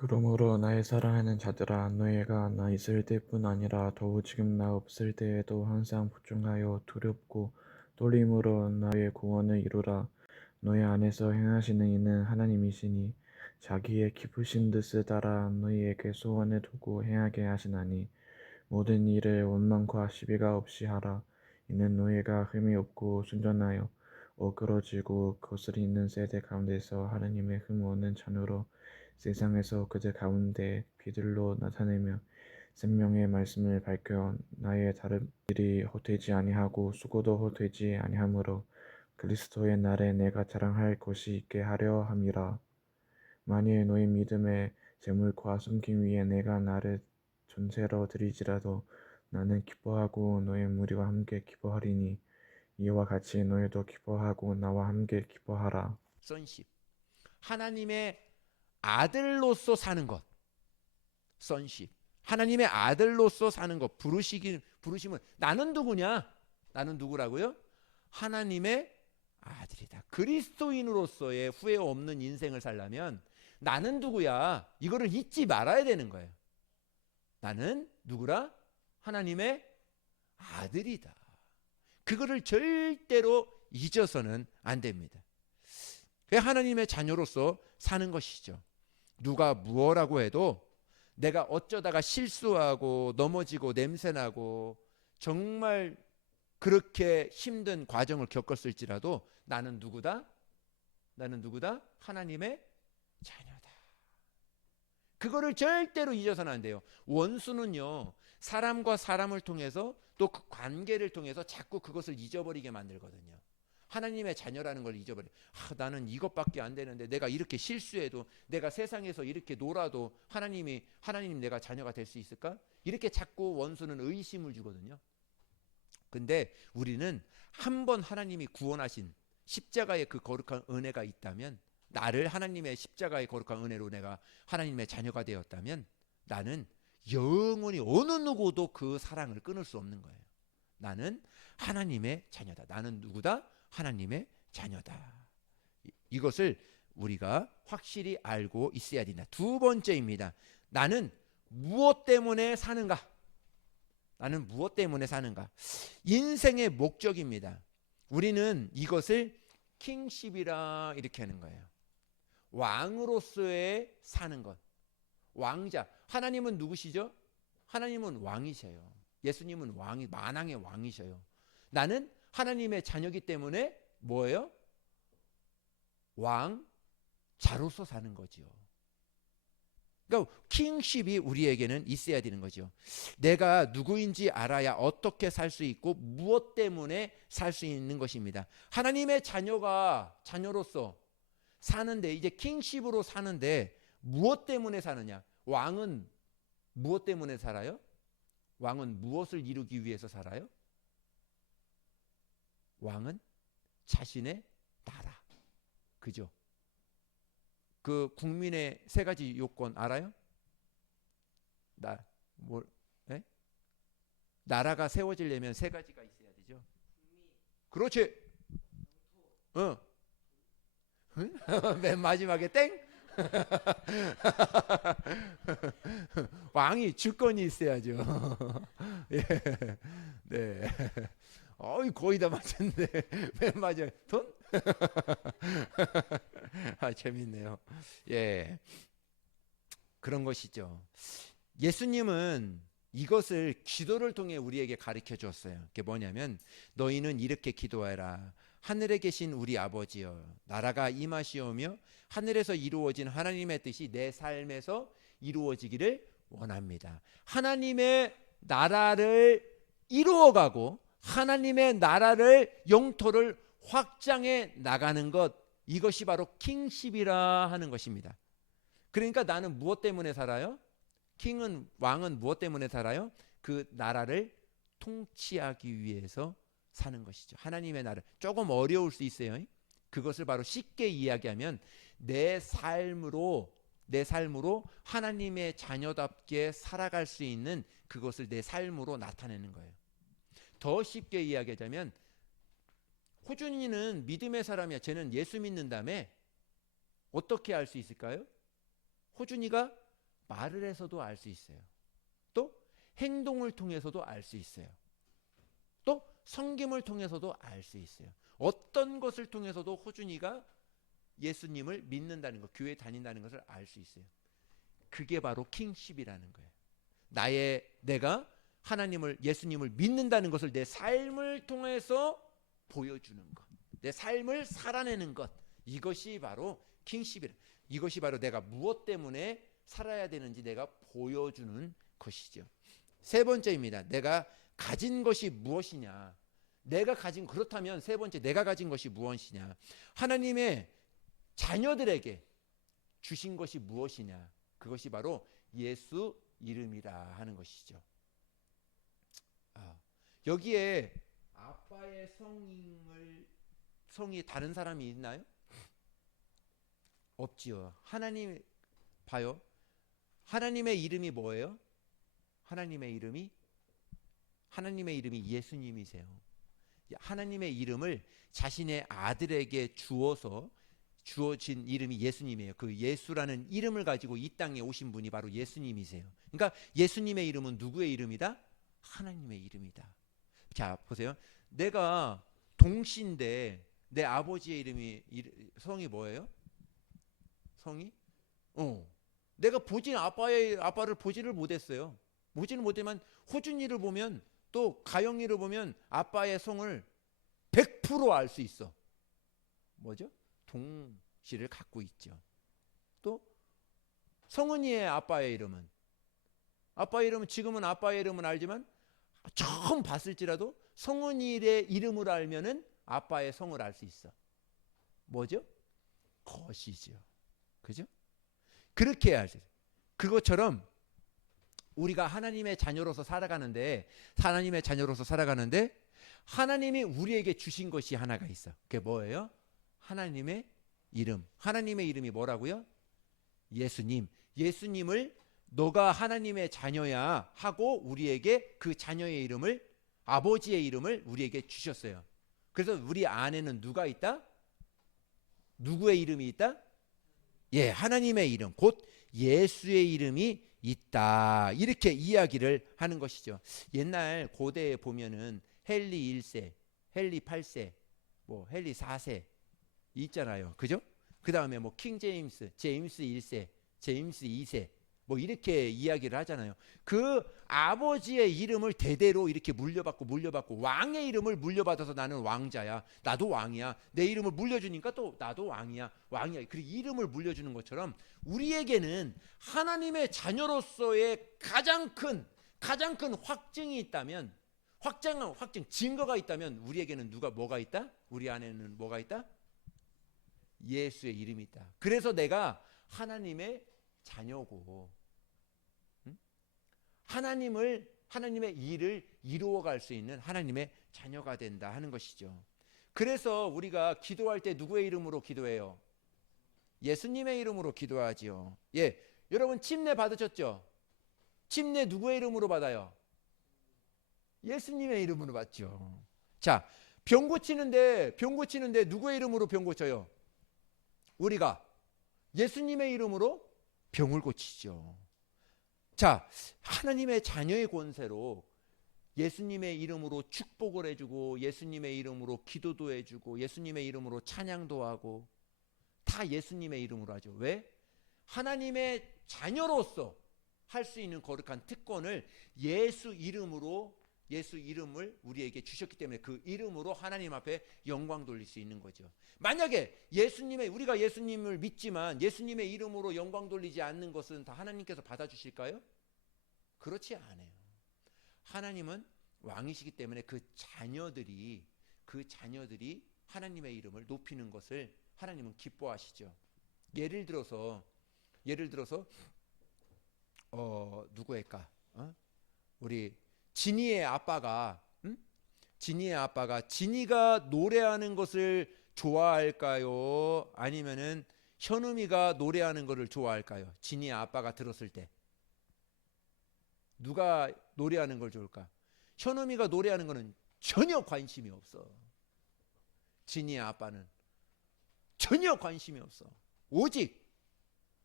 그러므로 나의 사랑하는 자들아, 너희가 나 있을 때뿐 아니라 더욱 지금 나 없을 때에도 항상 복종하여 두렵고 떨림으로 나의 구원을 이루라. 너희 안에서 행하시는 이는 하나님이시니 자기의 기쁘신 뜻을 따라 너희에게 소원을 두고 행하게 하시나니, 모든 일을 원망과 시비가 없이 하라. 이는 너희가 흠이 없고 순전하여 어그러지고 거스리는 세대 가운데서 하나님의 흠 없는 자녀로 세상에서 그들 가운데 비들로 나타내며 생명의 말씀을 밝혀 나의 다른 일이 헛되지 아니하고 수고도 헛되지 아니하므로 그리스도의 날에 내가 자랑할 것이 있게 하려 함이라. 만일 너희 믿음의 재물과 숨김 위에 내가 나를 전세로 드리지라도 나는 기뻐하고 너희 무리와 함께 기뻐하리니, 이와 같이 너희도 기뻐하고 나와 함께 기뻐하라. sonship. 하나님의 아들로서 사는 것. sonship. 하나님의 아들로서 사는 것. 부르심은 나는 누구냐? 나는 누구라고요? 하나님의 아들이다. 그리스도인으로서의 후회 없는 인생을 살려면 나는 누구야? 이거를 잊지 말아야 되는 거예요. 나는 누구라? 하나님의 아들이다. 그거를 절대로 잊어서는 안 됩니다. 하나님의 자녀로서 사는 것이죠. 누가 무엇라고 해도 내가 어쩌다가 실수하고 넘어지고 냄새나고 정말 그렇게 힘든 과정을 겪었을지라도 나는 누구다? 나는 누구다? 하나님의 자녀다. 그거를 절대로 잊어서는 안 돼요. 원수는요, 사람과 사람을 통해서 또 그 관계를 통해서 자꾸 그것을 잊어버리게 만들거든요. 하나님의 자녀라는 걸 잊어버려. 나는 이것밖에 안 되는데, 내가 이렇게 실수해도, 내가 세상에서 이렇게 놀아도 하나님 내가 자녀가 될 수 있을까? 이렇게 자꾸 원수는 의심을 주거든요. 근데 우리는 한 번 하나님이 구원하신 십자가의 그 거룩한 은혜가 있다면, 나를 하나님의 십자가의 거룩한 은혜로 내가 하나님의 자녀가 되었다면, 나는 영원히 어느 누구도 그 사랑을 끊을 수 없는 거예요. 나는 하나님의 자녀다. 나는 누구다? 하나님의 자녀다. 이것을 우리가 확실히 알고 있어야 된다. 두 번째입니다. 나는 무엇 때문에 사는가? 나는 무엇 때문에 사는가? 인생의 목적입니다. 우리는 이것을 킹십이라 이렇게 하는 거예요. 왕으로서의 사는 것. 왕자. 하나님은 누구시죠? 하나님은 왕이셔요. 예수님은 만왕의 왕이셔요. 나는 하나님의 자녀이기 때문에 뭐예요? 왕자로서 사는 거죠. 그러니까 킹십이 우리에게는 있어야 되는 거죠. 내가 누구인지 알아야 어떻게 살 수 있고 무엇 때문에 살 수 있는 것입니다. 하나님의 자녀로서 사는데, 이제 킹십으로 사는데 무엇 때문에 사느냐? 왕은 무엇 때문에 살아요? 왕은 무엇을 이루기 위해서 살아요? 왕은 자신의 나라. 그죠? 그 국민의 세 가지 요건 알아요? 뭐, 네? 나라가 세워지려면 세 가지가 있어야 되죠. 그렇지. 어. 맨 마지막에 땡. 왕이 주권이 있어야죠. 예. 네. 어이 거의 다 맞췄네. 맨 마지막에 돈? 재밌네요. 예. 그런 것이죠. 예수님은 이것을 기도를 통해 우리에게 가르쳐 주었어요. 그게 뭐냐면, 너희는 이렇게 기도하라. 하늘에 계신 우리 아버지여, 나라가 임하시오며 하늘에서 이루어진 하나님의 뜻이 내 삶에서 이루어지기를 원합니다. 하나님의 나라를 이루어가고 하나님의 나라를 영토를 확장해 나가는 것, 이것이 바로 킹십이라 하는 것입니다. 그러니까 나는 무엇 때문에 살아요? 왕은 무엇 때문에 살아요? 그 나라를 통치하기 위해서 사는 것이죠. 하나님의 나라. 조금 어려울 수 있어요. 그것을 바로 쉽게 이야기하면 내 삶으로 하나님의 자녀답게 살아갈 수 있는 그것을 내 삶으로 나타내는 거예요. 더 쉽게 이야기하자면, 호준이는 믿음의 사람이야. 쟤는 예수 믿는 다음에 어떻게 알 수 있을까요? 호준이가 말을 해서도 알 수 있어요. 또 행동을 통해서도 알 수 있어요. 또 섬김을 통해서도 알 수 있어요. 어떤 것을 통해서도 호준이가 예수님을 믿는다는 것, 교회 다닌다는 것을 알 수 있어요. 그게 바로 킹십이라는 거예요. 내가 하나님을, 예수님을 믿는다는 것을 내 삶을 통해서 보여주는 것, 내 삶을 살아내는 것, 이것이 바로 킹십이라. 이것이 바로 내가 무엇 때문에 살아야 되는지 내가 보여주는 것이죠. 세 번째입니다. 내가 가진 것이 무엇이냐. 내가 가진, 그렇다면 세 번째, 내가 가진 것이 무엇이냐. 하나님의 자녀들에게 주신 것이 무엇이냐. 그것이 바로 예수 이름이라 하는 것이죠. 여기에 아빠의 성이 다른 사람이 있나요? 없지요. 하나님 봐요. 하나님의 이름이 뭐예요? 하나님의 이름이 예수님이세요. 하나님의 이름을 자신의 아들에게 주어진 이름이 예수님이에요. 그 예수라는 이름을 가지고 이 땅에 오신 분이 바로 예수님이세요. 그러니까 예수님의 이름은 누구의 이름이다? 하나님의 이름이다. 자, 보세요. 내가 동시인데 내 아버지의 성이 뭐예요? 성이? 내가 아빠를 보지를 못했어요. 보지는 못했지만 호준이를 보면 또 가영이를 보면 아빠의 성을 100% 알 수 있어. 뭐죠? 동시를 갖고 있죠. 또 성은이의 아빠의 이름은 지금은 아빠의 이름은 알지만 처음 봤을지라도 성은이의 이름을 알면은 아빠의 성을 알 수 있어. 뭐죠? 것이죠. 그죠? 그렇게 해야지. 그것처럼 우리가 하나님의 자녀로서 살아가는데 하나님이 우리에게 주신 것이 하나가 있어. 그게 뭐예요? 하나님의 이름. 하나님의 이름이 뭐라고요? 예수님. 예수님을 너가 하나님의 자녀야 하고 우리에게 그 자녀의 이름을, 아버지의 이름을 우리에게 주셨어요. 그래서 우리 안에는 누가 있다? 누구의 이름이 있다? 예, 하나님의 이름, 곧 예수의 이름이 있다. 이렇게 이야기를 하는 것이죠. 옛날 고대에 보면은 헨리 1세, 헨리 8세, 헨리 4세 있잖아요. 그죠? 그 다음에 킹 제임스 1세, 제임스 2세 이렇게 이야기를 하잖아요. 그 아버지의 이름을 대대로 이렇게 물려받고 왕의 이름을 물려받아서 나는 왕자야. 나도 왕이야. 내 이름을 물려주니까 또 나도 왕이야. 그리고 이름을 물려주는 것처럼 우리에게는 하나님의 자녀로서의 가장 큰 확증이 있다면, 확증 증거가 있다면 우리에게는 뭐가 있다? 우리 안에는 뭐가 있다? 예수의 이름이 있다. 그래서 내가 하나님의 자녀고 하나님의 일을 이루어갈 수 있는 하나님의 자녀가 된다 하는 것이죠. 그래서 우리가 기도할 때 누구의 이름으로 기도해요? 예수님의 이름으로 기도하지요. 예, 여러분 침례 받으셨죠? 침례 누구의 이름으로 받아요? 예수님의 이름으로 받죠. 자, 병 고치는데 누구의 이름으로 병 고쳐요? 우리가 예수님의 이름으로 병을 고치죠. 자, 하나님의 자녀의 권세로 예수님의 이름으로 축복을 해주고 예수님의 이름으로 기도도 해주고 예수님의 이름으로 찬양도 하고 다 예수님의 이름으로 하죠. 왜? 하나님의 자녀로서 할 수 있는 거룩한 특권을 예수 이름을 우리에게 주셨기 때문에 그 이름으로 하나님 앞에 영광 돌릴 수 있는 거죠. 만약에 우리가 예수님을 믿지만 예수님의 이름으로 영광 돌리지 않는 것은 다 하나님께서 받아주실까요? 그렇지 않아요. 하나님은 왕이시기 때문에 그 자녀들이 하나님의 이름을 높이는 것을 하나님은 기뻐하시죠. 예를 들어서 누구일까? 우리 진이의 아빠가 진이가 노래하는 것을 좋아할까요? 아니면은 현음이가 노래하는 것을 좋아할까요? 진이의 아빠가 들었을 때 누가 노래하는 걸 좋을까? 현음이가 노래하는 거는 전혀 관심이 없어. 진이의 아빠는 전혀 관심이 없어. 오직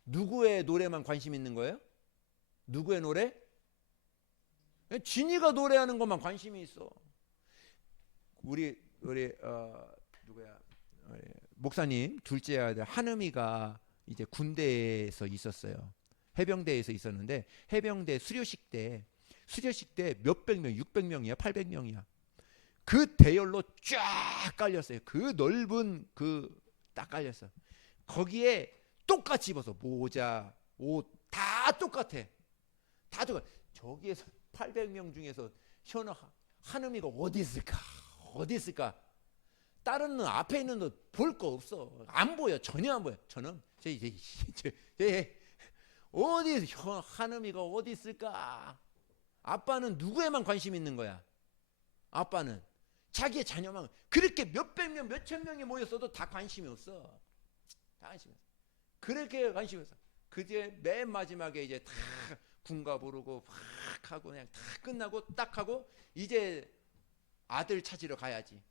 누구의 노래만 관심 있는 거예요? 누구의 노래? 진이가 노래하는 것만 관심이 있어. 우리 누구야? 목사님 둘째 아들 한음이가 이제 군대에서 있었어요. 해병대에서 있었는데 해병대 수료식 때 몇백 명, 600명이야, 800명이야. 그 대열로 쫙 깔렸어요. 그 넓은 그 딱 깔렸어. 거기에 똑같이 입어서 모자, 옷 다 똑같아. 다 똑같아. 저기에서 800명 중에서 현우 한음이가 어디 있을까? 어디 있을까? 다른 앞에 있는 너 볼 거 없어. 안 보여. 전혀 안 보여. 저는 어디 한음이가 어디 있을까? 아빠는 누구에만 관심 있는 거야? 아빠는 자기의 자녀만. 그렇게 몇백 명, 몇천 명이 모였어도 다 관심이 없어. 다 관심이 없어. 그렇게 관심이 없어. 그제 맨 마지막에 이제 다 군가 부르고 확 하고 그냥 다 끝나고 딱 하고 이제 아들 찾으러 가야지.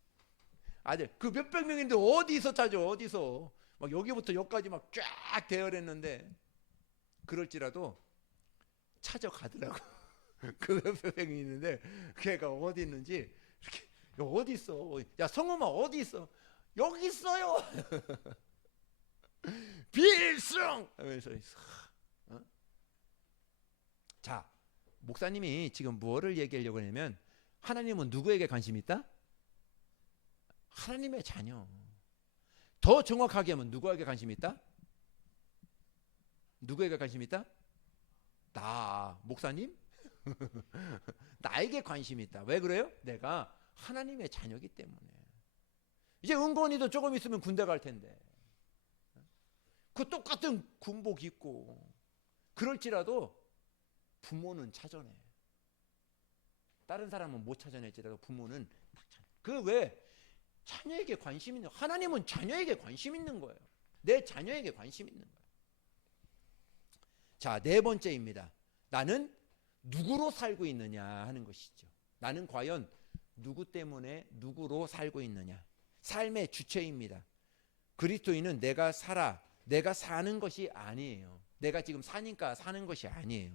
아들 그 몇백 명인데 어디서 찾아? 어디서 막 여기부터 여기까지 막 쫙 대열했는데 그럴지라도 찾아가더라고. 그 몇백 명이 있는데 걔가 어디 있는지 이렇게 어디 있어? 야 성엄아 어디 있어? 여기 있어요. 필승 하면서 어? 자 목사님이 지금 뭐를 얘기하려고 하냐면 하나님은 누구에게 관심 있다? 하나님의 자녀. 더 정확하게 하면 누구에게 관심 있다? 누구에게 관심 있다? 나 목사님? 나에게 관심이 있다. 왜 그래요? 내가 하나님의 자녀이기 때문에. 이제 은건이도 조금 있으면 군대 갈 텐데 그 똑같은 군복 입고 그럴지라도 부모는 찾아내. 다른 사람은 못 찾아낼지라도 부모는 딱 찾아내. 그 왜? 자녀에게 관심 있는. 하나님은 자녀에게 관심 있는 거예요. 내 자녀에게 관심 있는 거예요. 자, 네 번째입니다. 나는 누구로 살고 있느냐 하는 것이죠. 나는 과연 누구 때문에 누구로 살고 있느냐. 삶의 주체입니다. 그리스도인은 내가 사는 것이 아니에요. 내가 지금 사니까 사는 것이 아니에요.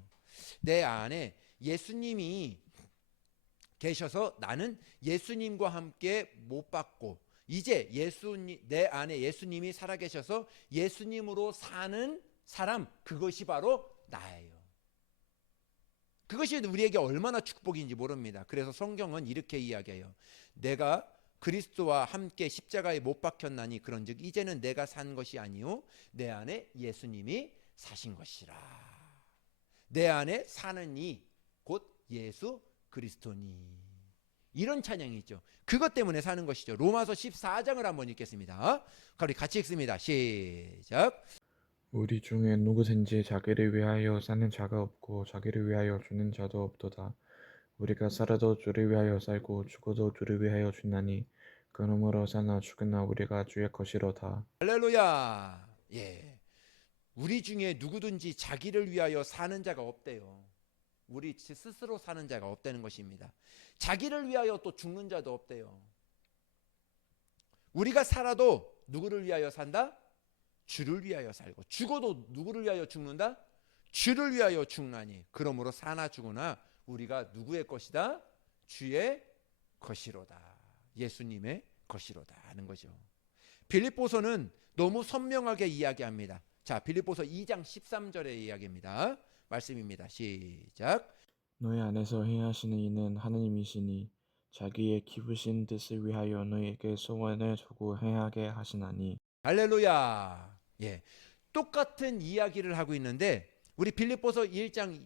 내 안에 예수님이 계셔서 나는 예수님과 함께 못 받고 이제 내 안에 예수님이 살아계셔서 예수님으로 사는 사람, 그것이 바로 나예요. 그것이 우리에게 얼마나 축복인지 모릅니다. 그래서 성경은 이렇게 이야기해요. 내가 그리스도와 함께 십자가에 못 박혔나니 그런즉 이제는 내가 산 것이 아니요 내 안에 예수님이 사신 것이라. 내 안에 사는 이 곧 예수 그리스도니. 이런 찬양이 있죠. 그것 때문에 사는 것이죠. 로마서 14장을 한번 읽겠습니다. 우리 같이 읽습니다. 시작. 우리 중에 누구든지 자기를 위하여 사는 자가 없고 자기를 위하여 죽는 자도 없도다. 우리가 살아도 주를 위하여 살고 죽어도 주를 위하여 죽나니 그러므로 사나 죽으나 우리가 주의 것이로다. 할렐루야. 예. 우리 중에 누구든지 자기를 위하여 사는 자가 없대요. 우리 스스로 사는 자가 없다는 것입니다. 자기를 위하여 또 죽는 자도 없대요. 우리가 살아도 누구를 위하여 산다? 주를 위하여 살고 죽어도 누구를 위하여 죽는다? 주를 위하여 죽나니 그러므로 사나 죽으나 우리가 누구의 것이다? 주의 것이로다. 예수님의 것이로다 하는 거죠. 빌립보서는 너무 선명하게 이야기합니다. 자, 빌립보서 2장 13절의 이야기입니다. 말씀입니다. 시작. 너희 안에서 행하시는 이는 하나님이시니 자기의 기쁘신 뜻을 위하여 너희에게 소원을 두고 행하게 하시나니. 할렐루야. 예. 똑같은 이야기를 하고 있는데 우리 빌립보서 1장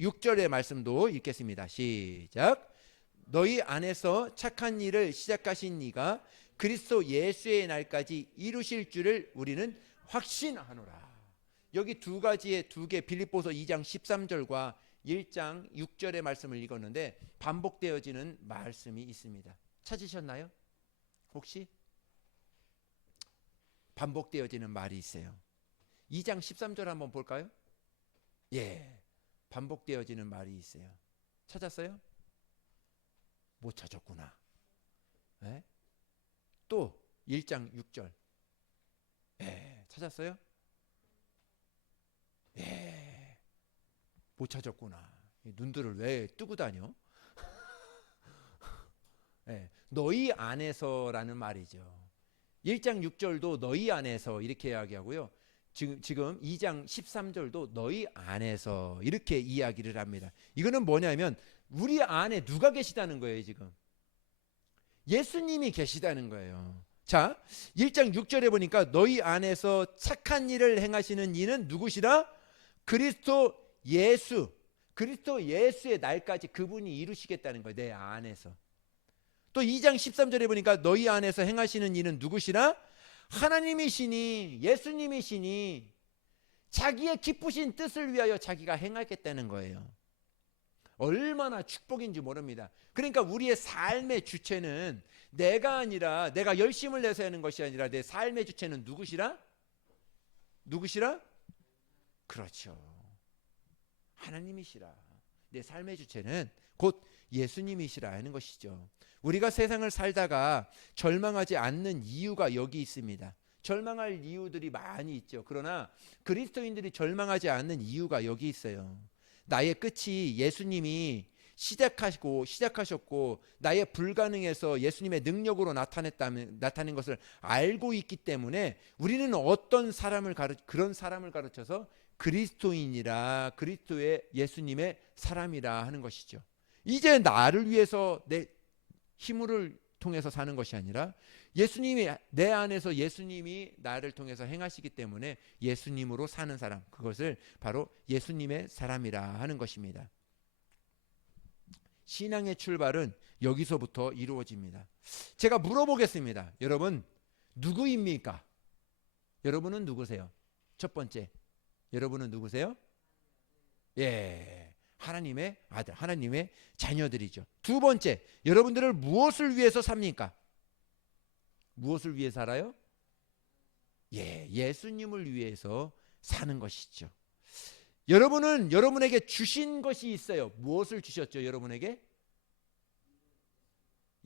6절의 말씀도 읽겠습니다. 시작. 너희 안에서 착한 일을 시작하신 이가 그리스도 예수의 날까지 이루실 줄을 우리는 확신하노라. 여기 두 개 빌립보서 2장 13절과 1장 6절의 말씀을 읽었는데 반복되어지는 말씀이 있습니다. 찾으셨나요? 혹시? 반복되어지는 말이 있어요. 2장 13절 한번 볼까요? 예, 반복되어지는 말이 있어요. 찾았어요? 못 찾았구나. 예? 또 1장 6절. 예, 찾았어요? 예. 못 찾았구나. 눈들을 왜 뜨고 다녀? 네, 너희 안에서라는 말이죠. 1장 6절도 너희 안에서 이렇게 이야기하고요. 지금 2장 13절도 너희 안에서 이렇게 이야기를 합니다. 이거는 뭐냐면 우리 안에 누가 계시다는 거예요, 지금. 예수님이 계시다는 거예요. 자, 1장 6절에 보니까 너희 안에서 착한 일을 행하시는 이는 누구시라? 그리스도 예수. 그리스도 예수의 날까지 그분이 이루시겠다는 거예요. 내 안에서. 또 2장 13절에 보니까 너희 안에서 행하시는 이는 누구시라? 하나님이시니 예수님이시니 자기의 기쁘신 뜻을 위하여 자기가 행하겠다는 거예요. 얼마나 축복인지 모릅니다. 그러니까 우리의 삶의 주체는 내가 아니라, 내가 열심을 내서 하는 것이 아니라 내 삶의 주체는 누구시라? 누구시라? 그렇죠. 하나님이시라. 내 삶의 주체는 곧 예수님이시라 하는 것이죠. 우리가 세상을 살다가 절망하지 않는 이유가 여기 있습니다. 절망할 이유들이 많이 있죠. 그러나 그리스도인들이 절망하지 않는 이유가 여기 있어요. 나의 끝이 예수님이 시작하셨고 나의 불가능에서 예수님의 능력으로 나타낸 것을 알고 있기 때문에 우리는 그런 사람을 가르쳐서 그리스도인이라, 그리스도의 예수님의 사람이라 하는 것이죠. 이제 나를 위해서 내 힘을 통해서 사는 것이 아니라 예수님이 내 안에서 예수님이 나를 통해서 행하시기 때문에 예수님으로 사는 사람, 그것을 바로 예수님의 사람이라 하는 것입니다. 신앙의 출발은 여기서부터 이루어집니다. 제가 물어보겠습니다. 여러분 누구입니까? 여러분은 누구세요? 첫 번째, 여러분은 누구세요? 예, 하나님의 아들, 하나님의 자녀들이죠. 두 번째, 여러분들을 무엇을 위해서 삽니까? 무엇을 위해 살아요? 예, 예수님을 위해서 사는 것이죠. 여러분은 여러분에게 주신 것이 있어요. 무엇을 주셨죠, 여러분에게?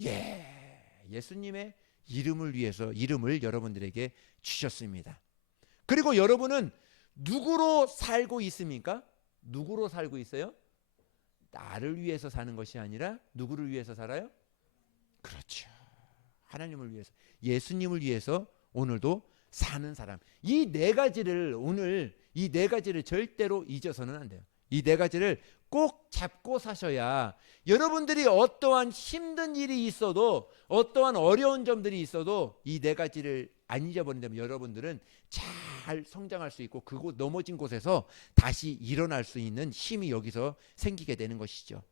예, 예수님의 이름을 위해서 이름을 여러분들에게 주셨습니다. 그리고 여러분은 누구로 살고 있습니까? 누구로 살고 있어요? 나를 위해서 사는 것이 아니라 누구를 위해서 살아요? 그렇죠. 하나님을 위해서, 예수님을 위해서 오늘도 사는 사람. 이 네 가지를 절대로 잊어서는 안 돼요. 이 네 가지를 꼭 잡고 사셔야 여러분들이 어떠한 힘든 일이 있어도, 어떠한 어려운 점들이 있어도 이 네 가지를 안 잊어버린다면 여러분들은 잘 성장할 수 있고 그곳 넘어진 곳에서 다시 일어날 수 있는 힘이 여기서 생기게 되는 것이죠.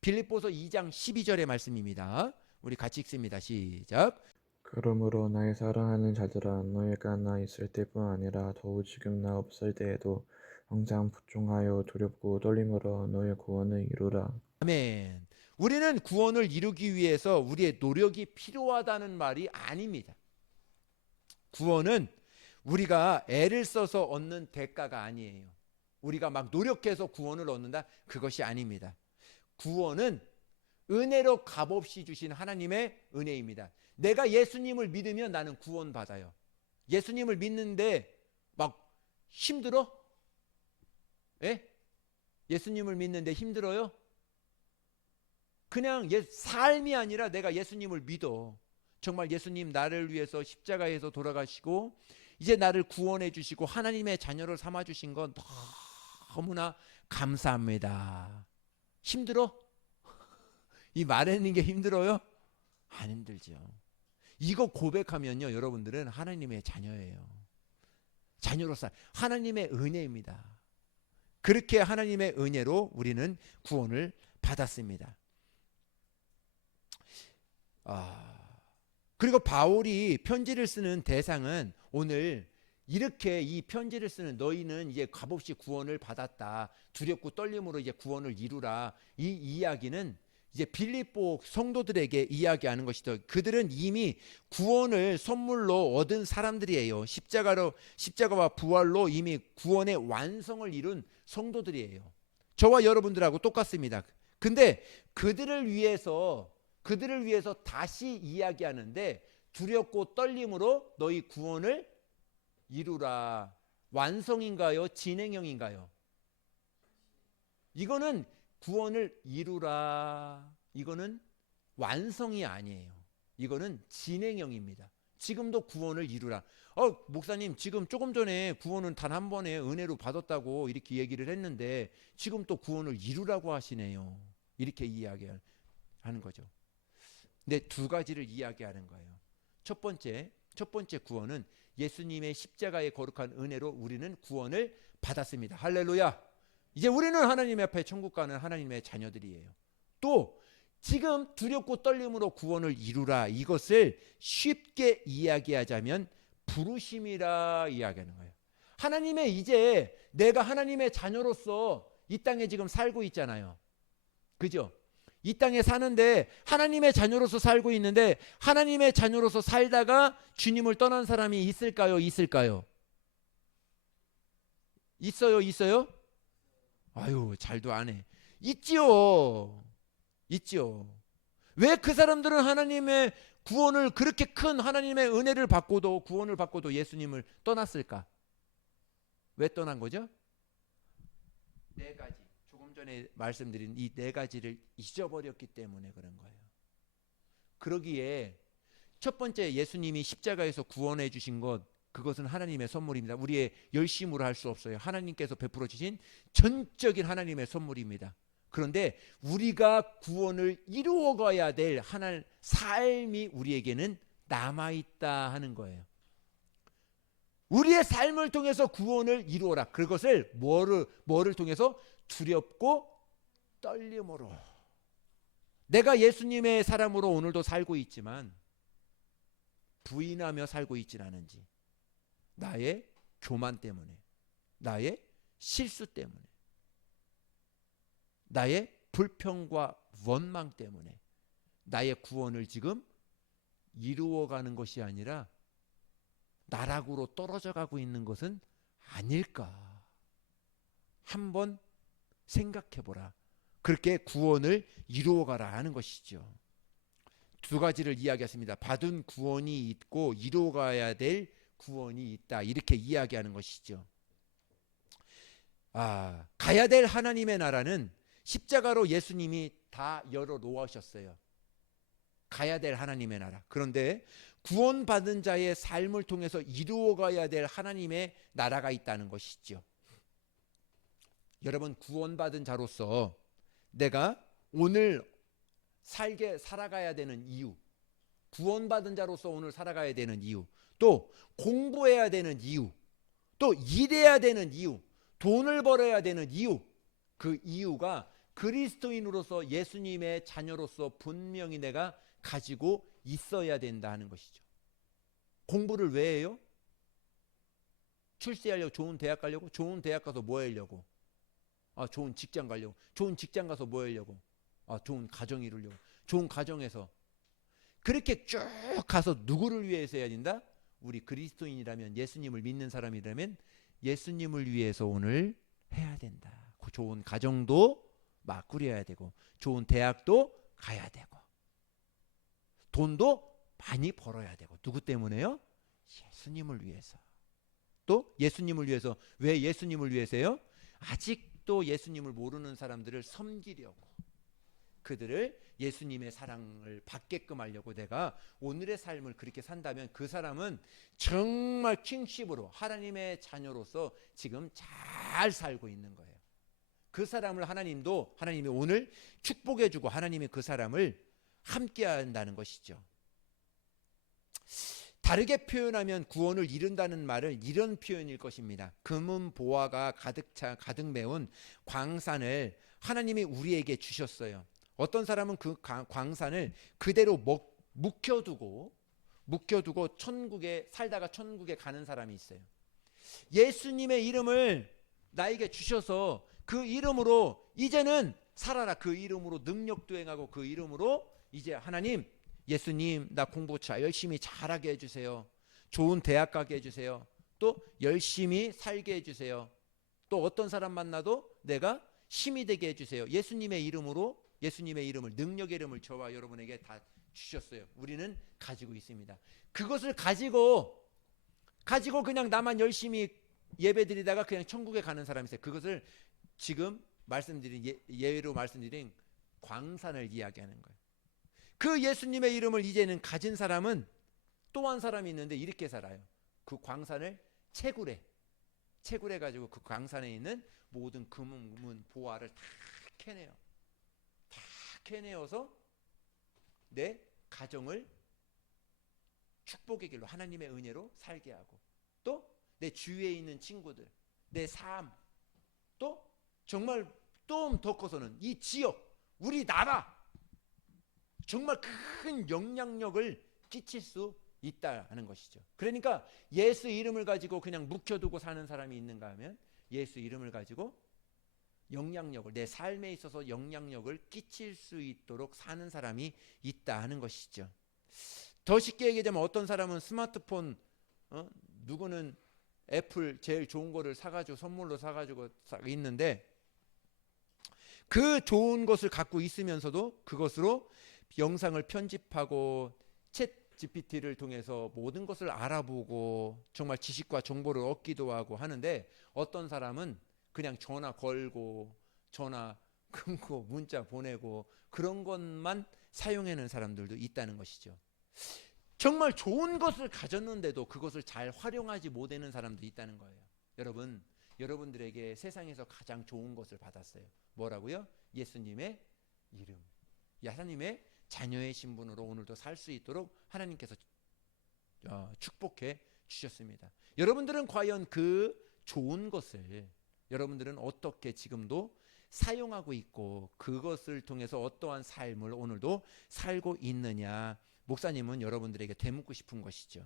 빌립보서 2장 12절의 말씀입니다. 우리 같이 읽습니다. 시작. 그러므로 나의 사랑하는 자들아, 너희가 나 있을 때뿐 아니라 더욱 지금 나 없을 때에도 항상 부중하여 두렵고 떨림으로 너의 구원을 이루라. 아멘. 우리는 구원을 이루기 위해서 우리의 노력이 필요하다는 말이 아닙니다. 구원은 우리가 애를 써서 얻는 대가가 아니에요. 우리가 막 노력해서 구원을 얻는다? 그것이 아닙니다. 구원은 은혜로 값없이 주신 하나님의 은혜입니다. 내가 예수님을 믿으면 나는 구원받아요. 예수님을 믿는데 막 힘들어? 예? 예수님을 믿는데 힘들어요? 그냥 삶이 아니라 내가 예수님을 믿어. 정말 예수님 나를 위해서 십자가에서 돌아가시고 이제 나를 구원해 주시고 하나님의 자녀를 삼아 주신 건 너무나 감사합니다. 힘들어? 이 말하는 게 힘들어요? 안 힘들죠. 이거 고백하면요, 여러분들은 하나님의 자녀예요. 자녀로서 하나님의 은혜입니다. 그렇게 하나님의 은혜로 우리는 구원을 받았습니다. 그리고 바울이 편지를 쓰는 대상은 오늘 이렇게 이 편지를 쓰는 너희는 이제 값없이 구원을 받았다. 두렵고 떨림으로 이제 구원을 이루라. 이 이야기는 이제 빌립보 성도들에게 이야기하는 것이죠. 그들은 이미 구원을 선물로 얻은 사람들이에요. 십자가와 부활로 이미 구원의 완성을 이룬 성도들이에요. 저와 여러분들하고 똑같습니다. 근데 그들을 위해서 다시 이야기하는데 두렵고 떨림으로 너희 구원을 이루라. 완성인가요? 진행형인가요? 이거는 구원을 이루라. 이거는 완성이 아니에요. 이거는 진행형입니다. 지금도 구원을 이루라. 목사님, 지금 조금 전에 구원은 단 한 번에 은혜로 받았다고 이렇게 얘기를 했는데 지금 또 구원을 이루라고 하시네요. 이렇게 이야기하는 거죠. 근데 두 가지를 이야기하는 거예요. 첫 번째 구원은 예수님의 십자가의 거룩한 은혜로 우리는 구원을 받았습니다. 할렐루야. 이제 우리는 하나님 앞에 천국 가는 하나님의 자녀들이에요. 또 지금 두렵고 떨림으로 구원을 이루라. 이것을 쉽게 이야기하자면 부르심이라 이야기하는 거예요. 하나님의 이제 내가 하나님의 자녀로서 이 땅에 지금 살고 있잖아요. 그죠? 이 땅에 사는데 하나님의 자녀로서 살고 있는데 하나님의 자녀로서 살다가 주님을 떠난 사람이 있을까요? 있을까요? 있어요? 아유, 잘도 안 해. 있지요. 왜 그 사람들은 하나님의 구원을 그렇게 큰 하나님의 은혜를 받고도 구원을 받고도 예수님을 떠났을까? 왜 떠난 거죠? 네 가지. 조금 전에 말씀드린 이 네 가지를 잊어버렸기 때문에 그런 거예요. 그러기에 첫 번째 예수님이 십자가에서 구원해 주신 것, 그것은 하나님의 선물입니다. 우리의 열심으로 할 수 없어요. 하나님께서 베풀어 주신 전적인 하나님의 선물입니다. 그런데 우리가 구원을 이루어가야 될 하나의 삶이 우리에게는 남아있다 하는 거예요. 우리의 삶을 통해서 구원을 이루어라. 그것을 뭐를 통해서? 두렵고 떨림으로. 내가 예수님의 사람으로 오늘도 살고 있지만 부인하며 살고 있진 않은지, 나의 교만 때문에, 나의 실수 때문에, 나의 불평과 원망 때문에 나의 구원을 지금 이루어가는 것이 아니라 나락으로 떨어져 가고 있는 것은 아닐까? 한번 생각해보라. 그렇게 구원을 이루어가라 하는 것이죠. 두 가지를 이야기했습니다. 받은 구원이 있고 이루어가야 될 구원이 있다. 이렇게 이야기하는 것이죠. 가야 될 하나님의 나라는 십자가로 예수님이 다 열어놓으셨어요. 가야 될 하나님의 나라. 그런데 구원받은 자의 삶을 통해서 이루어가야 될 하나님의 나라가 있다는 것이죠. 여러분, 구원받은 자로서 내가 오늘 살아가야 되는 이유, 구원받은 자로서 오늘 살아가야 되는 이유, 또 공부해야 되는 이유, 또 일해야 되는 이유, 돈을 벌어야 되는 이유, 그 이유가 그리스도인으로서 예수님의 자녀로서 분명히 내가 가지고 있어야 된다 하는 것이죠. 공부를 왜 해요? 출세하려고, 좋은 대학 가려고? 좋은 대학 가서 뭐 하려고? 좋은 직장 가려고. 좋은 직장 가서 뭐 하려고? 좋은 가정 이루려고. 좋은 가정에서. 그렇게 쭉 가서 누구를 위해서 해야 된다? 우리 그리스도인이라면, 예수님을 믿는 사람이라면 예수님을 위해서 오늘 해야 된다. 좋은 가정도 막 꾸려야 되고, 좋은 대학도 가야 되고, 돈도 많이 벌어야 되고. 누구 때문에요? 예수님을 위해서. 또 예수님을 위해서. 왜 예수님을 위해서요? 아직도 예수님을 모르는 사람들을 섬기려고, 그들을 예수님의 사랑을 받게끔 하려고 내가 오늘의 삶을 그렇게 산다면 그 사람은 정말 킹십으로 하나님의 자녀로서 지금 잘 살고 있는 거예요. 그 사람을 하나님이 오늘 축복해주고 하나님이 그 사람을 함께 한다는 것이죠. 다르게 표현하면 구원을 이룬다는 말은 이런 표현일 것입니다. 금은 보화가 가득 메운 광산을 하나님이 우리에게 주셨어요. 어떤 사람은 그 광산을 그대로 묵혀두고 살다가 천국에 가는 사람이 있어요. 예수님의 이름을 나에게 주셔서 그 이름으로 이제는 살아라. 그 이름으로 능력도 행하고 그 이름으로 이제 하나님, 예수님, 나 공부 열심히 잘하게 해주세요. 좋은 대학 가게 해주세요. 또 열심히 살게 해주세요. 또 어떤 사람 만나도 내가 힘이 되게 해주세요. 예수님의 이름으로, 예수님의 이름을, 능력의 이름을 저와 여러분에게 다 주셨어요. 우리는 가지고 있습니다. 그것을 가지고 그냥 나만 열심히 예배드리다가 그냥 천국에 가는 사람이 있어요. 그것을 지금 예로 말씀드린 광산을 이야기하는 거예요. 그 예수님의 이름을 이제는 가진 사람은 또 한 사람이 있는데 이렇게 살아요. 그 광산을 채굴해 가지고 그 광산에 있는 모든 금은 보화를 다 캐내요. 다 캐내어서 내 가정을 축복의 길로 하나님의 은혜로 살게 하고, 또 내 주위에 있는 친구들, 내 삶, 또 정말 좀 더 커서는 이 지역, 우리 나라 정말 큰 영향력을 끼칠 수 있다는 것이죠. 그러니까 예수 이름을 가지고 그냥 묵혀두고 사는 사람이 있는가 하면 예수 이름을 가지고 영향력을, 내 삶에 있어서 영향력을 끼칠 수 있도록 사는 사람이 있다 하는 것이죠. 더 쉽게 얘기하자면 어떤 사람은 스마트폰, 누구는 애플 제일 좋은 거를 사가지고 선물로 사가지고 있는데, 그 좋은 것을 갖고 있으면서도 그것으로 영상을 편집하고 챗 GPT를 통해서 모든 것을 알아보고 정말 지식과 정보를 얻기도 하고 하는데, 어떤 사람은 그냥 전화 걸고 전화 끊고 문자 보내고 그런 것만 사용하는 사람들도 있다는 것이죠. 정말 좋은 것을 가졌는데도 그것을 잘 활용하지 못하는 사람도 있다는 거예요. 여러분, 여러분들에게 세상에서 가장 좋은 것을 받았어요. 뭐라고요? 예수님의 이름. 하나님의 자녀의 신분으로 오늘도 살 수 있도록 하나님께서 축복해 주셨습니다. 여러분들은 과연 그 좋은 것을 여러분들은 어떻게 지금도 사용하고 있고 그것을 통해서 어떠한 삶을 오늘도 살고 있느냐, 목사님은 여러분들에게 되묻고 싶은 것이죠.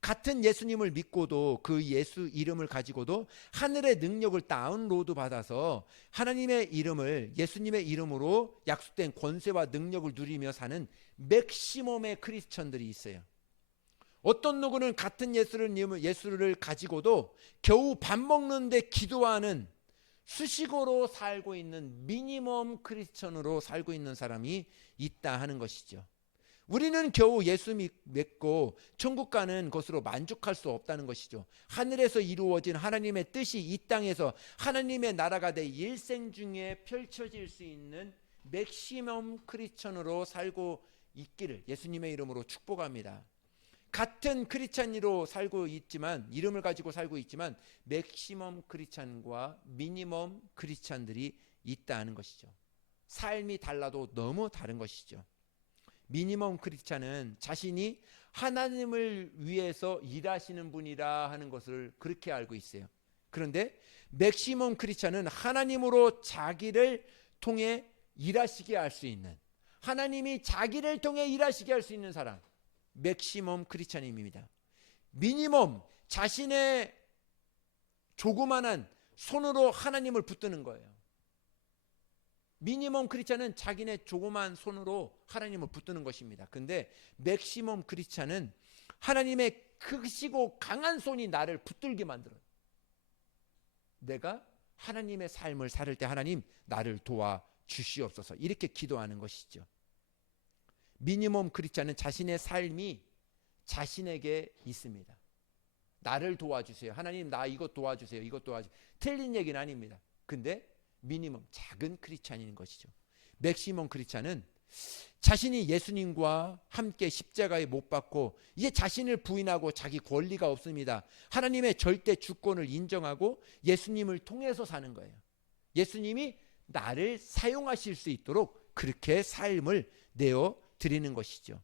같은 예수님을 믿고도 그 예수 이름을 가지고도 하늘의 능력을 다운로드 받아서 하나님의 이름을, 예수님의 이름으로 약속된 권세와 능력을 누리며 사는 맥시멈의 크리스천들이 있어요. 어떤 누구는 같은 예수를 가지고도 겨우 밥 먹는데 기도하는 수식어로 살고 있는 미니멈 크리스천으로 살고 있는 사람이 있다 하는 것이죠. 우리는 겨우 예수 믿고 천국 가는 것으로 만족할 수 없다는 것이죠. 하늘에서 이루어진 하나님의 뜻이 이 땅에서 하나님의 나라가 내 일생 중에 펼쳐질 수 있는 맥시멈 크리스천으로 살고 있기를 예수님의 이름으로 축복합니다. 같은 크리스찬으로 살고 있지만, 이름을 가지고 살고 있지만 맥시멈 크리스찬과 미니멈 크리스찬들이 있다는 것이죠. 삶이 달라도 너무 다른 것이죠. 미니멈 크리스찬은 자신이 하나님을 위해서 일하시는 분이라 하는 것을 그렇게 알고 있어요. 그런데 맥시멈 크리스찬은 하나님으로 자기를 통해 일하시게 할 수 있는, 하나님이 자기를 통해 일하시게 할 수 있는 사람, 맥시멈 크리스찬입니다. 미니멈, 자신의 조그만한 손으로 하나님을 붙드는 거예요. 미니멈 크리스찬은 자기네 조그만 손으로 하나님을 붙드는 것입니다. 근데 맥시멈 크리스찬은 하나님의 크시고 강한 손이 나를 붙들게 만들어요. 내가 하나님의 삶을 살 때 하나님 나를 도와 주시옵소서, 이렇게 기도하는 것이죠. 미니멈 크리스찬은 자신의 삶이 자신에게 있습니다. 나를 도와주세요. 하나님 나 이것 도와주세요. 이것 도와주세요. 틀린 얘기는 아닙니다. 근데 미니멈 작은 크리스찬인 것이죠. 맥시멈 크리스찬은 자신이 예수님과 함께 십자가에 못 박고 이제 자신을 부인하고 자기 권리가 없습니다. 하나님의 절대 주권을 인정하고 예수님을 통해서 사는 거예요. 예수님이 나를 사용하실 수 있도록 그렇게 삶을 내어 드리는 것이죠.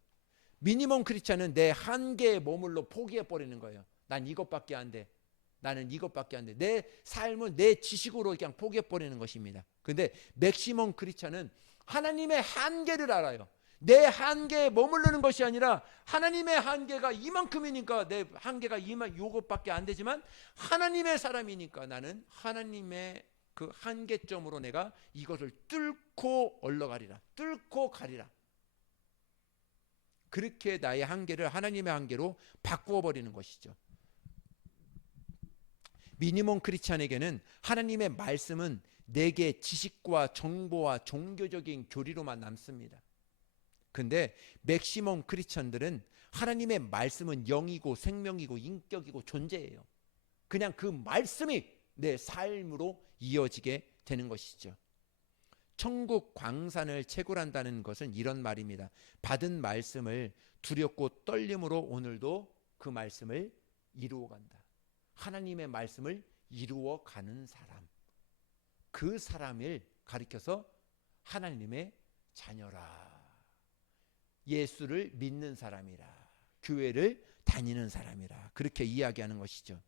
미니멈 크리스찬은 내 한계에 머물러 포기해 버리는 거예요. 난 이것밖에 안 돼. 나는 이것밖에 안 돼. 내 삶을 내 지식으로 그냥 포기해 버리는 것입니다. 근데 맥시멈 크리스찬은 하나님의 한계를 알아요. 내 한계에 머무르는 것이 아니라 하나님의 한계가 이만큼이니까 내 한계가 이것밖에 안 되지만 하나님의 사람이니까 나는 하나님의 그 한계점으로 내가 이것을 뚫고 올라가리라. 뚫고 가리라. 그렇게 나의 한계를 하나님의 한계로 바꾸어 버리는 것이죠. 미니멈 크리스찬에게는 하나님의 말씀은 내게 지식과 정보와 종교적인 교리로만 남습니다. 근데 맥시멈 크리스찬들은 하나님의 말씀은 영이고 생명이고 인격이고 존재예요. 그냥 그 말씀이 내 삶으로 이어지게 되는 것이죠. 천국 광산을 채굴한다는 것은 이런 말입니다. 받은 말씀을 두렵고 떨림으로 오늘도 그 말씀을 이루어 간다. 하나님의 말씀을 이루어 가는 사람, 그 사람을 가리켜서 하나님의 자녀라, 예수를 믿는 사람이라, 교회를 다니는 사람이라, 그렇게 이야기하는 것이죠.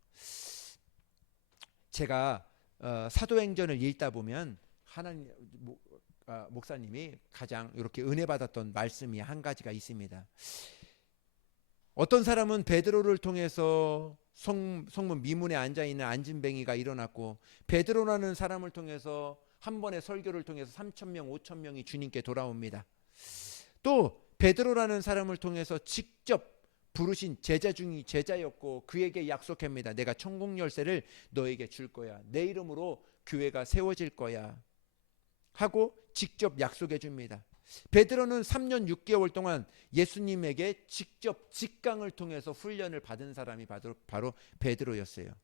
제가 사도행전을 읽다 보면 하나님 목사님이 가장 이렇게 은혜 받았던 말씀이 한 가지가 있습니다. 어떤 사람은 베드로를 통해서 성문 미문에 앉아있는 안진뱅이가 일어났고, 베드로라는 사람을 통해서 한 번의 설교를 통해서 3,000명 5,000명이 주님께 돌아옵니다. 또 베드로라는 사람을 통해서 직접 부르신 제자 중이 제자였고 그에게 약속합니다. 내가 천국 열쇠를 너에게 줄 거야, 내 이름으로 교회가 세워질 거야 하고 직접 약속해 줍니다. 베드로는 3년 6개월 동안 예수님에게 직접 직강을 통해서 훈련을 받은 사람이 바로 베드로였어요.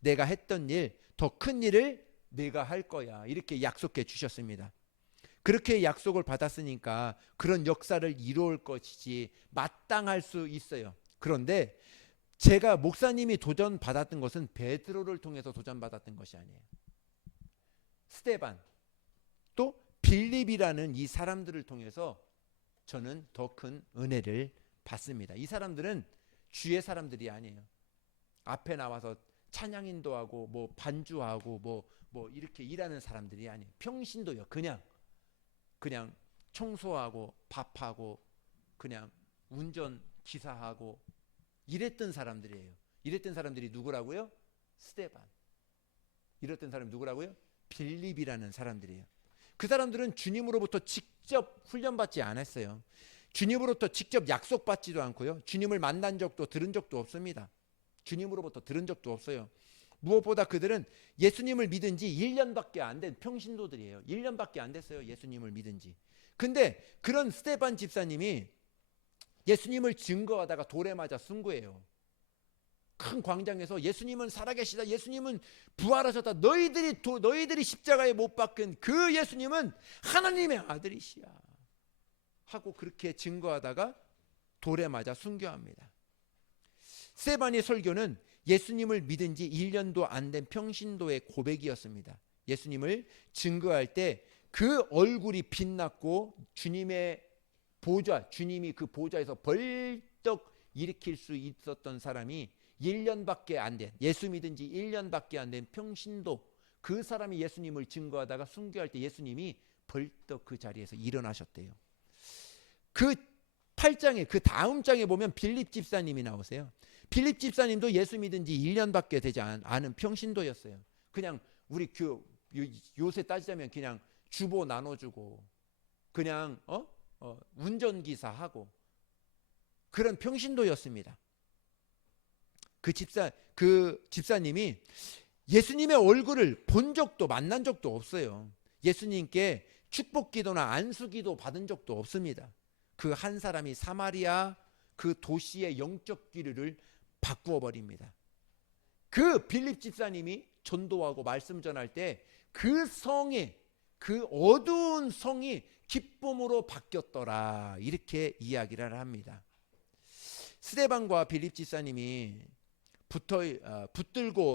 내가 했던 일, 더 큰 일을 내가 할 거야, 이렇게 약속해 주셨습니다. 그렇게 약속을 받았으니까 그런 역사를 이루을 것이지 마땅할 수 있어요. 그런데 제가 목사님이 도전받았던 것은 베드로를 통해서 도전받았던 것이 아니에요. 스데반, 또 빌립이라는 이 사람들을 통해서 저는 더 큰 은혜를 받습니다. 이 사람들은 주의 사람들이 아니에요. 앞에 나와서 찬양 인도하고 뭐 반주하고 뭐 이렇게 일하는 사람들이 아니에요. 평신도요. 그냥 청소하고 밥하고 그냥 운전 기사하고 이랬던 사람들이에요. 이랬던 사람들이 누구라고요? 스데반. 이랬던 사람이 누구라고요? 빌립이라는 사람들이에요. 그 사람들은 주님으로부터 직접 훈련받지 않았어요. 주님으로부터 직접 약속받지도 않고요. 주님을 만난 적도 들은 적도 없습니다. 주님으로부터 들은 적도 없어요. 무엇보다 그들은 예수님을 믿은 지 1년밖에 안 된 평신도들이에요. 1년밖에 안 됐어요. 예수님을 믿은 지. 근데 그런 스데반 집사님이 예수님을 증거하다가 돌에 맞아 순교해요. 큰 광장에서 예수님은 살아계시다, 예수님은 부활하셨다, 너희들이 십자가에 못 박힌 그 예수님은 하나님의 아들이시야 하고 그렇게 증거하다가 돌에 맞아 순교합니다. 스데반의 설교는 예수님을 믿은 지 1년도 안 된 평신도의 고백이었습니다. 예수님을 증거할 때 그 얼굴이 빛났고 주님의 보좌, 주님이 그 보좌에서 벌떡 일으킬 수 있었던 사람이 1년밖에 안 된, 예수 믿은 지 1년밖에 안 된 평신도, 그 사람이 예수님을 증거하다가 순교할 때 예수님이 벌떡 그 자리에서 일어나셨대요. 그 8장에 그 다음 장에 보면 빌립 집사님이 나오세요. 빌립 집사님도 예수 믿은 지 1년밖에 되지 않은 평신도였어요. 그냥 우리 요새 따지자면 그냥 주보 나눠주고 그냥 운전기사하고 그런 평신도였습니다. 그 집사님이 예수님의 얼굴을 본 적도 만난 적도 없어요. 예수님께 축복기도나 안수기도 받은 적도 없습니다. 그 한 사람이 사마리아 그 도시의 영적 기류를 바꾸어 버립니다. 그 빌립 집사님이 전도하고 말씀 전할 때 그 성에, 그 어두운 성이 기쁨으로 바뀌었더라, 이렇게 이야기를 합니다. 스데반과 빌립 집사님이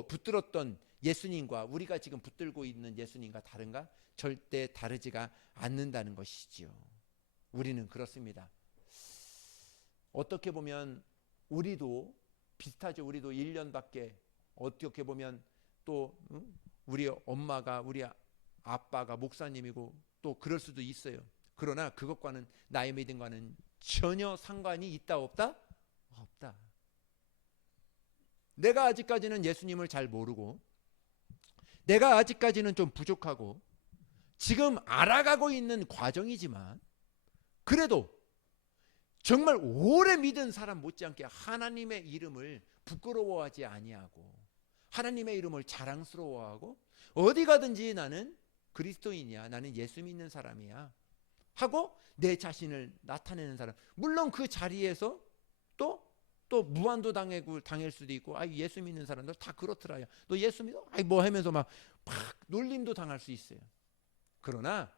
붙들었던 예수님과 우리가 지금 붙들고 있는 예수님과 다른가? 절대 다르지가 않는다는 것이지요. 우리는 그렇습니다. 어떻게 보면 우리도 비슷하죠. 우리도 1년밖에, 어떻게 보면 또 우리 엄마가, 우리 아빠가 목사님이고 또 그럴 수도 있어요. 그러나 그것과는, 나의 믿음과는 전혀 상관이 있다 없다? 없다. 내가 아직까지는 예수님을 잘 모르고, 내가 아직까지는 좀 부족하고 지금 알아가고 있는 과정이지만, 그래도 정말 오래 믿은 사람 못지않게 하나님의 이름을 부끄러워하지 아니하고 하나님의 이름을 자랑스러워하고 어디 가든지 나는 그리스도인이야, 나는 예수 믿는 사람이야 하고 내 자신을 나타내는 사람. 물론 그 자리에서 또 무한도 당할 수도 있고, 예수 믿는 사람들 다 그렇더라, 너 예수 믿어? 뭐 하면서 막 막 놀림도 당할 수 있어요. 그러나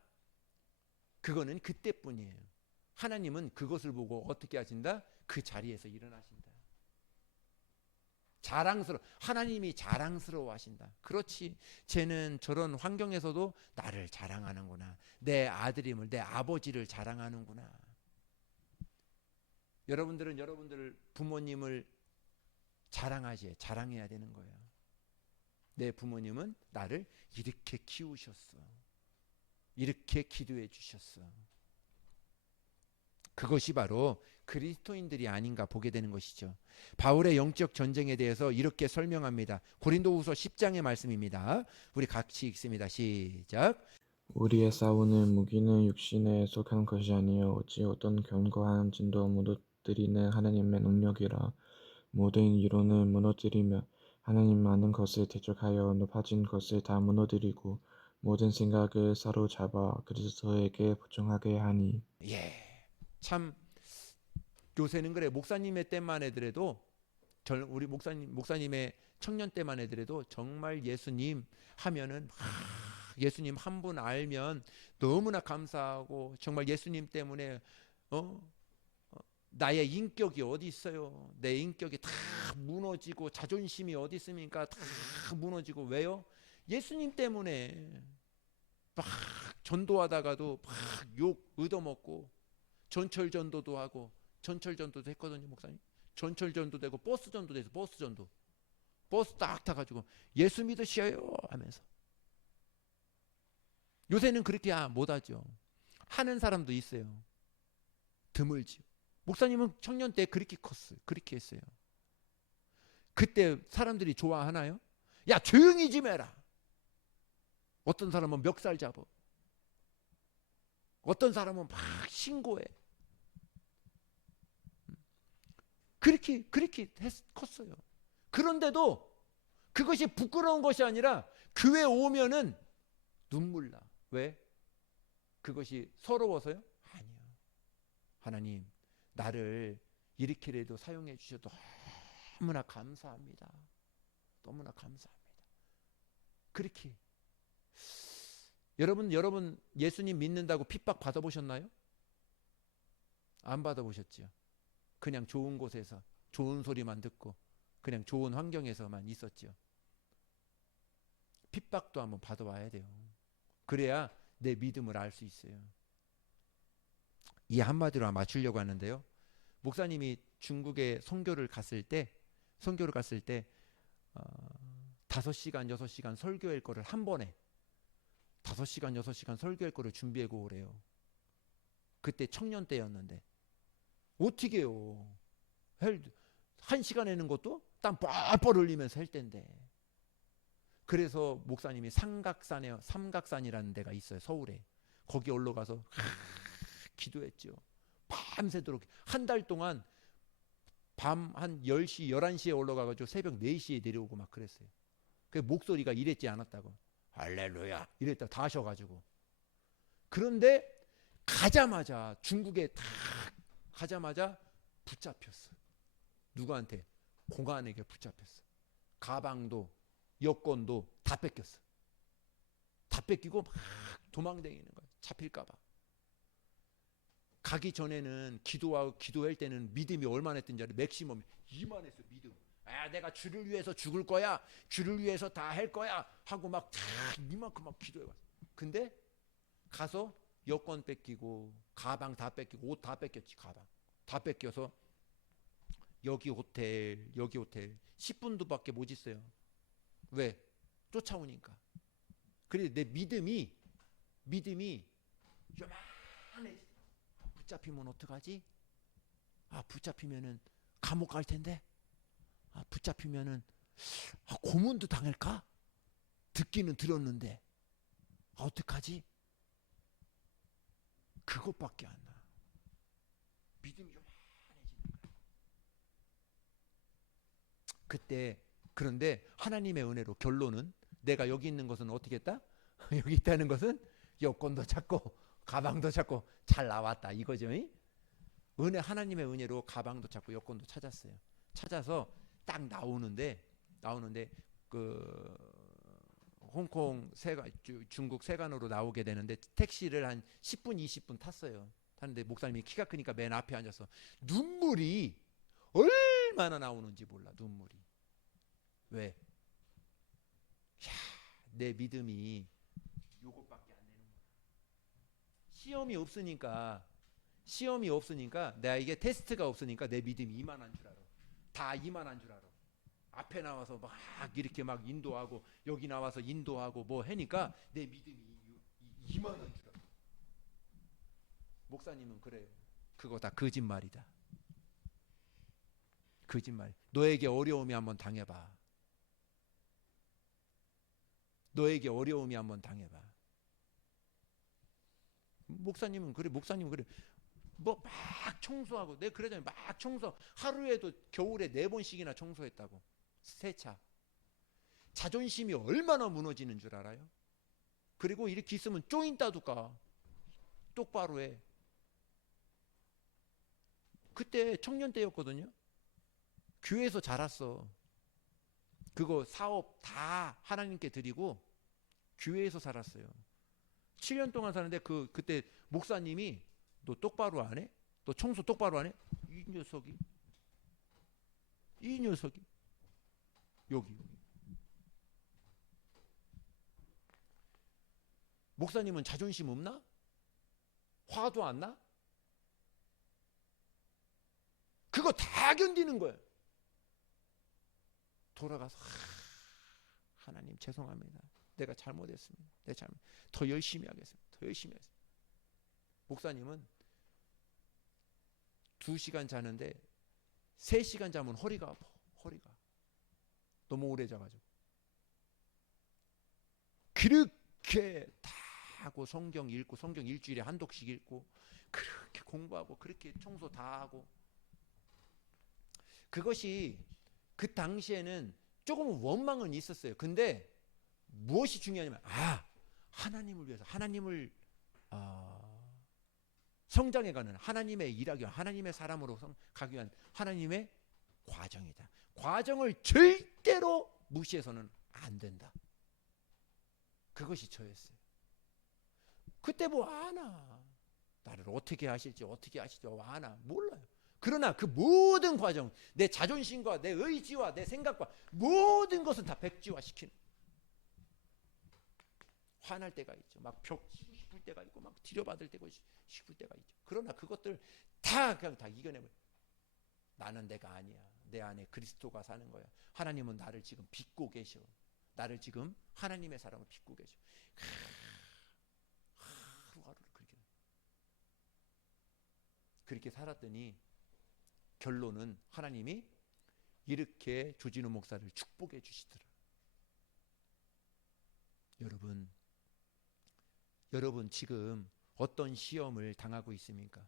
그거는 그때뿐이에요. 하나님은 그것을 보고 어떻게 하신다? 그 자리에서 일어나신다. 하나님이 자랑스러워 하신다. 그렇지. 쟤는 저런 환경에서도 나를 자랑하는구나. 내 아들임을, 내 아버지를 자랑하는구나. 여러분들은 여러분들 부모님을 자랑해야 되는 거예요. 내 부모님은 나를 이렇게 키우셨어. 이렇게 기도해 주셨어. 그것이 바로 그리스도인들이 아닌가 보게 되는 것이죠. 바울의 영적 전쟁에 대해서 이렇게 설명합니다. 고린도후서 10장의 말씀입니다. 우리 같이 읽습니다. 시작. 우리의 싸우는 무기는 육신에 속한 것이 아니요 오직 어떤 견고한 진도 무너뜨리는 하나님의 능력이라. 모든 이론을 무너뜨리며 하나님 많은 것을 대적하여 높아진 것을 다 무너뜨리고 모든 생각을 사로잡아 그리스도에게 부정하게 하니. 예. 참 요새는 그래. 목사님의 때만 해더라도 우리 목사님의 청년 때만 해더라도 정말 예수님 하면은 예수님 한 분 알면 너무나 감사하고 정말 예수님 때문에 나의 인격이 어디 있어요? 내 인격이 다 무너지고 자존심이 어디 있습니까? 다 무너지고. 왜요? 예수님 때문에 막 전도하다가도 막 욕 얻어먹고 전철전도도 하고 전철전도도 했거든요, 목사님. 전철전도 되고 버스전도 돼서 버스전도. 버스 딱 타가지고 예수 믿으시어요 하면서. 요새는 그렇게 못하죠. 하는 사람도 있어요. 드물지요. 목사님은 청년 때 그렇게 컸어요. 그렇게 했어요. 그때 사람들이 좋아하나요? 야, 조용히 좀 해라. 어떤 사람은 멱살 잡아. 어떤 사람은 막 신고해. 그렇게 컸어요. 그런데도 그것이 부끄러운 것이 아니라 교회 오면은 눈물 나. 왜? 그것이 서러워서요? 아니요. 하나님, 나를 이렇게라도 사용해 주셔도 너무나 감사합니다. 너무나 감사합니다. 그렇게. 여러분 예수님 믿는다고 핍박 받아보셨나요? 안 받아보셨죠? 그냥 좋은 곳에서 좋은 소리만 듣고 그냥 좋은 환경에서만 있었죠. 핍박도 한번 받아와야 돼요. 그래야 내 믿음을 알 수 있어요. 이 한마디로 맞추려고 하는데요. 목사님이 중국에 선교를 갔을 때 5시간 6시간 설교할 거를 한 번에 5시간 6시간 설교할 거를 준비하고 오래요. 그때 청년 때였는데 어떻게 해요? 1시간 하는 것도 땀 뻘뻘 흘리면서 할 텐데. 그래서 목사님이 삼각산이라는 데가 있어요. 서울에. 거기 올라가서 기도했죠. 밤새도록 한 달 동안 밤 한 10시 11시에 올라가가지고 새벽 4시에 내려오고 막 그랬어요. 그 목소리가 이랬지 않았다고. 할렐루야 이랬다 다 하셔가지고. 그런데 중국에 딱 가자마자 붙잡혔어. 누구한테? 공안에게 붙잡혔어. 가방도 여권도 다 뺏겼어. 다 뺏기고 막 도망다니는 거야. 잡힐까봐. 가기 전에는 기도할 때는 믿음이 얼마나 했던지 알아? 맥시멈 이만했어. 믿음. 내가 주를 위해서 죽을 거야. 주를 위해서 다 할 거야. 하고 막 이만큼 막 기도해봤어. 근데 가서 여권 뺏기고 가방 다 뺏기고 옷 다 뺏겼지. 가방 다 뺏겨서 여기 호텔 10분도밖에 못 있어요. 왜? 쫓아오니까. 그래 내 믿음이 요만해. 붙잡히면 어떡하지? 붙잡히면은 감옥 갈 텐데. 붙잡히면은 고문도 당할까? 듣기는 들었는데 어떡하지? 그것밖에 안 나. 믿음이 요만해지는 거야. 그때 그런데 하나님의 은혜로 결론은 내가 여기 있는 것은 어떻게 했다? 여기 있다는 것은 여권도 찾고 가방도 찾고 잘 나왔다 이거죠. 하나님의 은혜로 가방도 찾고 여권도 찾았어요. 찾아서 딱 나오는데 그 홍콩 중국 세관으로 나오게 되는데 택시를 한 10분 20분 탔어요. 탔는데 목사님이 키가 크니까 맨 앞에 앉아서 눈물이 얼마나 나오는지 몰라. 눈물이. 왜? 야, 내 믿음이 요것밖에 안 되는 거야. 시험이 없으니까 내가 이게 테스트가 없으니까 내 믿음이 이만한 줄 알아. 다 이만한 줄 알아. 앞에 나와서 막 이렇게 막 인도하고 여기 나와서 인도하고 뭐 하니까 내 믿음이 이만한 줄 알아. 목사님은 그래요. 그거 다 거짓말이다. 거짓말. 너에게 어려움이 한번 당해봐. 너에게 어려움이 한번 당해봐. 목사님은 그래. 뭐 막 청소하고 내가 그러잖아요. 막 청소. 하루에도 겨울에 4번씩이나 청소했다고. 세차. 자존심이 얼마나 무너지는 줄 알아요? 그리고 이렇게 있으면 쪼인 따두까. 똑바로 해. 그때 청년 때였거든요. 교회에서 자랐어. 그거 사업 다 하나님께 드리고 교회에서 살았어요. 7년 동안 사는데 그때 목사님이 너 똑바로 안 해? 너 청소 똑바로 안 해? 이 녀석이 여기. 목사님은 자존심 없나? 화도 안 나? 그거 다 견디는 거야. 돌아가서 하나님 죄송합니다. 내가 잘못했습니다. 더 열심히 하겠습니다. 목사님은 2시간 자는데 3시간 자면 허리가 아파. 너무 오래 자가지고. 그렇게 다 하고 성경 읽고 성경 일주일에 한 독씩 읽고 그렇게 공부하고 그렇게 청소 다 하고. 그것이 그 당시에는 조금 원망은 있었어요. 근데 무엇이 중요하냐면 하나님을 위해서 하나님을 성장해가는 하나님의 일하기 위한 하나님의 사람으로 가기 위한 하나님의 과정이다. 과정을 절대로 무시해서는 안 된다. 그것이 저였어요. 그때 뭐 아나 나를 어떻게 하실지 아나 몰라요. 그러나 그 모든 과정, 내 자존심과 내 의지와 내 생각과 모든 것은 다 백지화시키는. 화날 때가 있죠. 막 벽 치고 싶을 때가 있고 막 치료받을 때가 싶을 때가 있죠. 그러나 그것들 다 그냥 다 이겨내버려. 나는 내가 아니야. 내 안에 그리스도가 사는 거야. 하나님은 나를 지금 빚고 계셔. 나를 지금 하나님의 사람을 빚고 계셔. 하루하루를 그렇게 살았더니 결론은 하나님이 이렇게 조진우 목사를 축복해 주시더라. 여러분 지금 어떤 시험을 당하고 있습니까?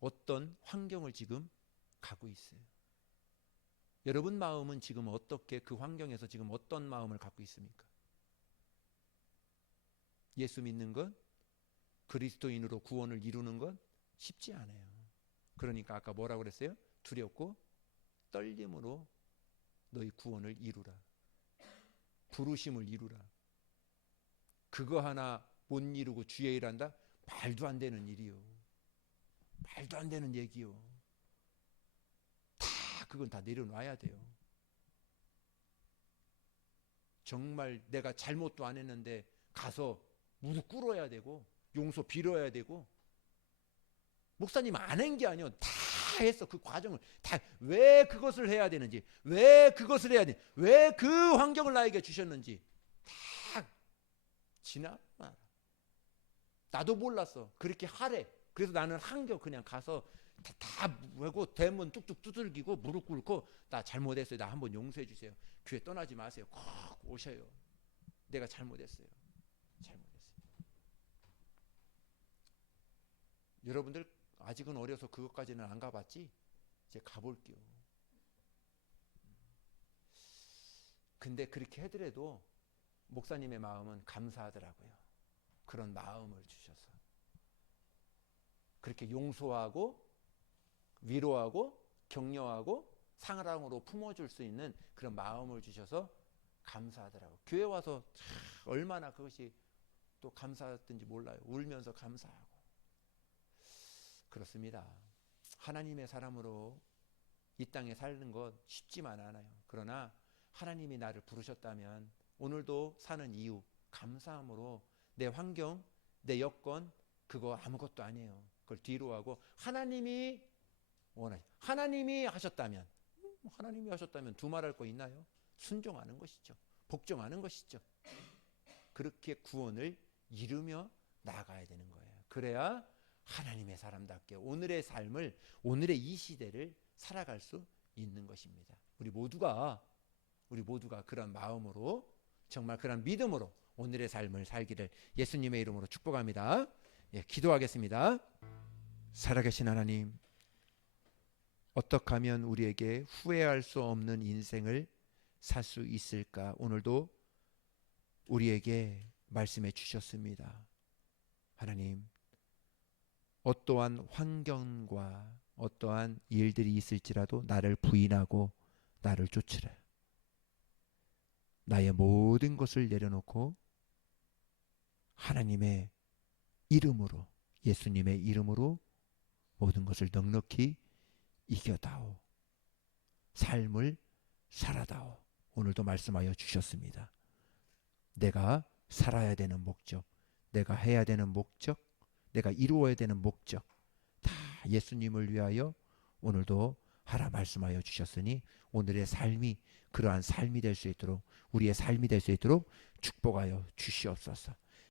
어떤 환경을 지금 가고 있어요? 여러분 마음은 지금 어떻게 그 환경에서 지금 어떤 마음을 갖고 있습니까? 예수 믿는 것, 그리스도인으로 구원을 이루는 것 쉽지 않아요. 그러니까 아까 뭐라고 그랬어요? 두렵고 떨림으로 너희 구원을 이루라. 부르심을 이루라. 그거 하나 못 이루고 주의 일한다? 말도 안 되는 일이요. 말도 안 되는 얘기요. 그건 다 내려놔야 돼요. 정말 내가 잘못도 안 했는데 가서 무릎 꿇어야 되고 용서 빌어야 되고. 목사님 안 한 게 아니요. 다 했어. 그 과정을 다. 왜 그것을 해야 되는지, 왜 그것을 해야 되는지, 왜 그 환경을 나에게 주셨는지 다 지나. 나도 몰랐어. 그렇게 하래. 그래서 나는 한겨 그냥 가서 다 하고 대문 뚝뚝 두들기고 무릎 꿇고 나 잘못했어요. 나 한번 용서해 주세요. 교회 떠나지 마세요. 꼭 오셔요. 내가 잘못했어요. 여러분들 아직은 어려서 그것까지는 안 가봤지? 이제 가볼게요. 근데 그렇게 해더라도 목사님의 마음은 감사하더라고요. 그런 마음을 주셔서. 그렇게 용서하고 위로하고 격려하고 사랑으로 품어줄 수 있는 그런 마음을 주셔서 감사하더라고. 교회 와서 참 얼마나 그것이 또 감사했던지 몰라요. 울면서 감사하고. 그렇습니다. 하나님의 사람으로 이 땅에 사는 것 쉽지만 않아요. 그러나 하나님이 나를 부르셨다면 오늘도 사는 이유, 감사함으로 내 환경, 내 여건 그거 아무것도 아니에요. 그걸 뒤로 하고 하나님이 하나님이 하셨다면 두말할 거 있나요? 순종하는 것이죠. 복종하는 것이죠. 그렇게 구원을 이루며 나가야 되는 거예요. 그래야 하나님의 사람답게 오늘의 삶을, 오늘의 이 시대를 살아갈 수 있는 것입니다. 우리 모두가 그런 마음으로, 정말 그런 믿음으로 오늘의 삶을 살기를 예수님의 이름으로 축복합니다. 예, 기도하겠습니다. 살아계신 하나님, 어떻게 하면 우리에게 후회할 수 없는 인생을 살 수 있을까? 오늘도 우리에게 말씀해 주셨습니다. 하나님, 어떠한 환경과 어떠한 일들이 있을지라도 나를 부인하고 나를 쫓으라. 나의 모든 것을 내려놓고 하나님의 이름으로, 예수님의 이름으로 모든 것을 넉넉히 이겨다오. 삶을 살아다오. 오늘도 말씀하여 주셨습니다. 내가 살아야 되는 목적, 내가 해야 되는 목적, 내가 이루어야 되는 목적 다 예수님을 위하여 오늘도 하라 말씀하여 주셨으니 오늘의 삶이 그러한 삶이 될 수 있도록, 우리의 삶이 될 수 있도록 축복하여 주시옵소서.